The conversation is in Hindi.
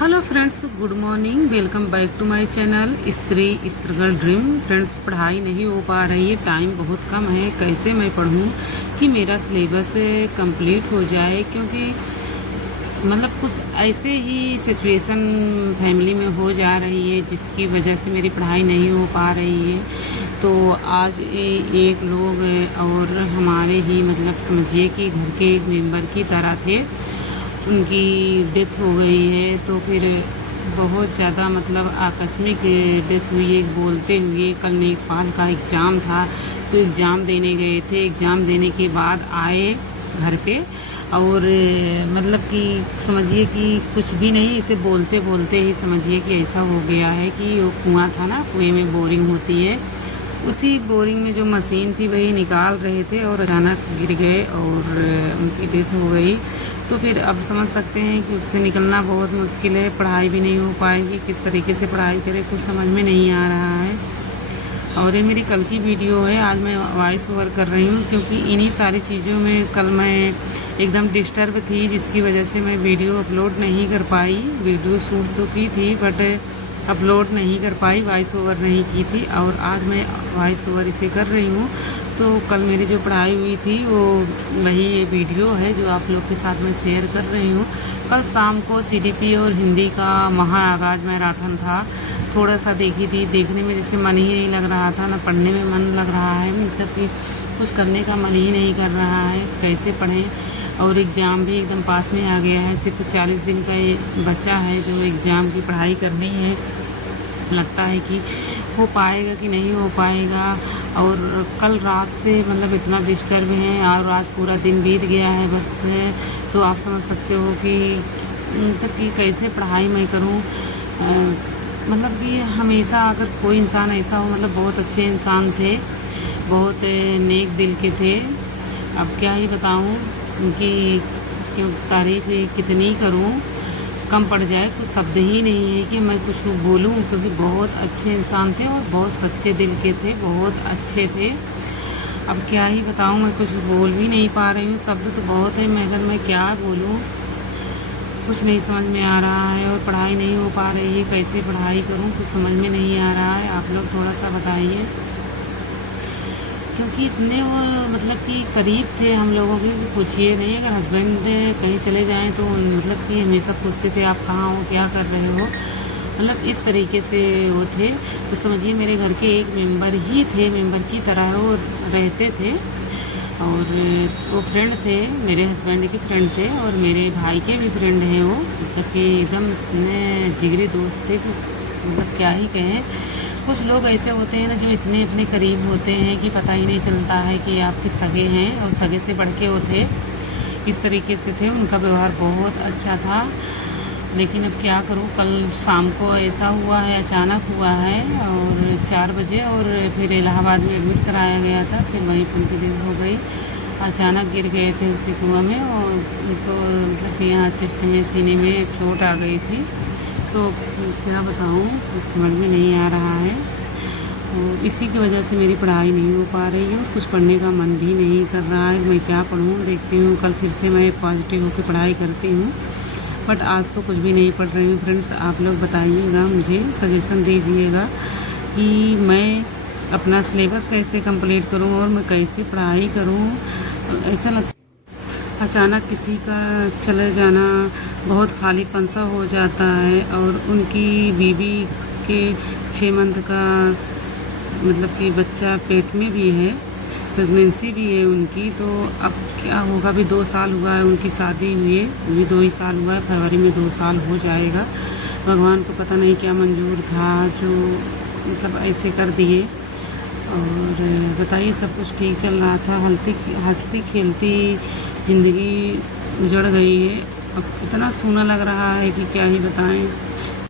Hello friends, good morning. Welcome back to my channel Stree dream. Friends, पढ़ाई नहीं हो पा रही है, टाइम बहुत कम है। कैसे मैं पढ़ूं कि मेरा सिलेबस कंप्लीट हो जाए, क्योंकि मतलब कुछ ऐसे ही सिचुएशन फैमिली में हो जा रही है जिसकी वजह से मेरी पढ़ाई नहीं हो पा रही है। तो आज एक लोग और हमारे ही मतलब समझिए कि घर के एक मेंबर की तरह थे, उनकी डेथ हो गई है। तो फिर बहुत ज़्यादा मतलब आकस्मिक डेथ हुई है। बोलते हुए कल नेपाल का एग्ज़ाम था, तो एग्ज़ाम देने गए थे। एग्ज़ाम देने के बाद आए घर पे और मतलब कि समझिए कि कुछ भी नहीं, इसे बोलते बोलते ही समझिए कि ऐसा हो गया है कि वो कुआं था ना, कुएं में बोरिंग होती है, उसी बोरिंग में जो मशीन थी वही निकाल रहे थे और अचानक गिर गए और उनकी डेथ हो गई। तो फिर अब समझ सकते हैं कि उससे निकलना बहुत मुश्किल है। पढ़ाई भी नहीं हो पाएगी, किस तरीके से पढ़ाई करें कुछ समझ में नहीं आ रहा है। और ये मेरी कल की वीडियो है, आज मैं वॉइस ओवर कर रही हूँ, क्योंकि इन्हीं सारी चीज़ों में कल मैं एकदम डिस्टर्ब थी, जिसकी वजह से मैं वीडियो अपलोड नहीं कर पाई। वीडियो शूट तो की थी बट अपलोड नहीं कर पाई, वॉइस ओवर नहीं की थी। और आज मैं वॉइस ओवर इसे कर रही हूँ। तो कल मेरी जो पढ़ाई हुई थी वो वही ये वीडियो है जो आप लोग के साथ मैं शेयर कर रही हूँ। कल शाम को सीडीपी और हिंदी का महाआगाज मैराथन था, थोड़ा सा देखी थी। देखने में जैसे मन ही नहीं लग रहा था, ना पढ़ने में मन लग रहा है, मतलब कि कुछ करने का मन ही नहीं कर रहा है, कैसे पढ़ें। और एग्ज़ाम भी एकदम पास में आ गया है, सिर्फ 40 दिन का ये बचा है जो एग्ज़ाम की पढ़ाई करनी है। लगता है कि हो पाएगा कि नहीं हो पाएगा। और कल रात से मतलब इतना डिस्टर्ब है और आज पूरा दिन बीत गया है बस। तो आप समझ सकते हो कि मतलब कि कैसे पढ़ाई मैं करूं। मतलब कि हमेशा अगर कोई इंसान ऐसा हो, मतलब बहुत अच्छे इंसान थे, बहुत नेक दिल के थे। अब क्या ही बताऊं उनकी, क्यों तारीफ़ कितनी करूं, कम पड़ जाए। कुछ शब्द ही नहीं है कि मैं कुछ बोलूं, क्योंकि बहुत अच्छे इंसान थे और बहुत सच्चे दिल के थे, बहुत अच्छे थे। अब क्या ही बताऊं, मैं कुछ बोल भी नहीं पा रही हूँ, शब्द तो बहुत है मगर मैं क्या बोलूं, कुछ नहीं समझ में आ रहा है। और पढ़ाई नहीं हो पा रही है, कैसे पढ़ाई करूं कुछ समझ में नहीं आ रहा है। आप लोग थोड़ा सा बताइए, क्योंकि इतने वो मतलब कि करीब थे हम लोगों के कि पूछिए नहीं। अगर हस्बैंड कहीं चले जाएं तो मतलब कि हमेशा पूछते थे आप कहाँ हो, क्या कर रहे हो, मतलब इस तरीके से वो थे। तो समझिए मेरे घर के एक मेंबर ही थे, मेंबर की तरह वो रहते थे। और वो फ्रेंड थे, मेरे हस्बैंड के फ्रेंड थे और मेरे भाई के भी फ्रेंड हैं वो, मतलब कि एकदम इतने जिगरी दोस्त थे कि मतलब क्या ही कहें। कुछ लोग ऐसे होते हैं ना जो इतने अपने करीब होते हैं कि पता ही नहीं चलता है कि आपके सगे हैं, और सगे से बढ़ के वो थे। इस तरीके से थे, उनका व्यवहार बहुत अच्छा था। लेकिन अब क्या करूं, कल शाम को ऐसा हुआ है, अचानक हुआ है और 4 बजे, और फिर इलाहाबाद में एडमिट कराया गया था। फिर वहीं पर उनकी डेथ हो गई। अचानक गिर गए थे उसी कुआं में और उनको मतलब यहाँ चेस्ट में, सीने में चोट आ गई थी। तो क्या बताऊँ, कुछ समझ में नहीं आ रहा है। और इसी की वजह से मेरी पढ़ाई नहीं हो पा रही है और कुछ पढ़ने का मन भी नहीं कर रहा है। मैं क्या पढ़ूँ, देखती हूँ कल फिर से मैं पॉजिटिव होकर पढ़ाई करती हूँ, बट आज तो कुछ भी नहीं पढ़ रही हूँ। फ्रेंड्स, आप लोग बताइएगा, मुझे सजेशन दीजिएगा कि मैं अपना सिलेबस कैसे कंप्लीट करूँ और मैं कैसे पढ़ाई करूँ। ऐसा लगता अचानक किसी का चले जाना बहुत खालीपन सा हो जाता है। और उनकी बीवी के 6 मंथ का मतलब कि बच्चा पेट में भी है, प्रेगनेंसी भी है उनकी। तो अब क्या होगा, अभी 2 साल हुआ है उनकी शादी हुई है, अभी 2 ही साल हुआ है, फरवरी में 2 साल हो जाएगा। भगवान को पता नहीं क्या मंजूर था जो मतलब ऐसे कर दिए। और बताइए, सब कुछ ठीक चल रहा था, हंसती खेलती ज़िंदगी उजड़ गई है। अब इतना सूना लग रहा है कि क्या ही बताएं।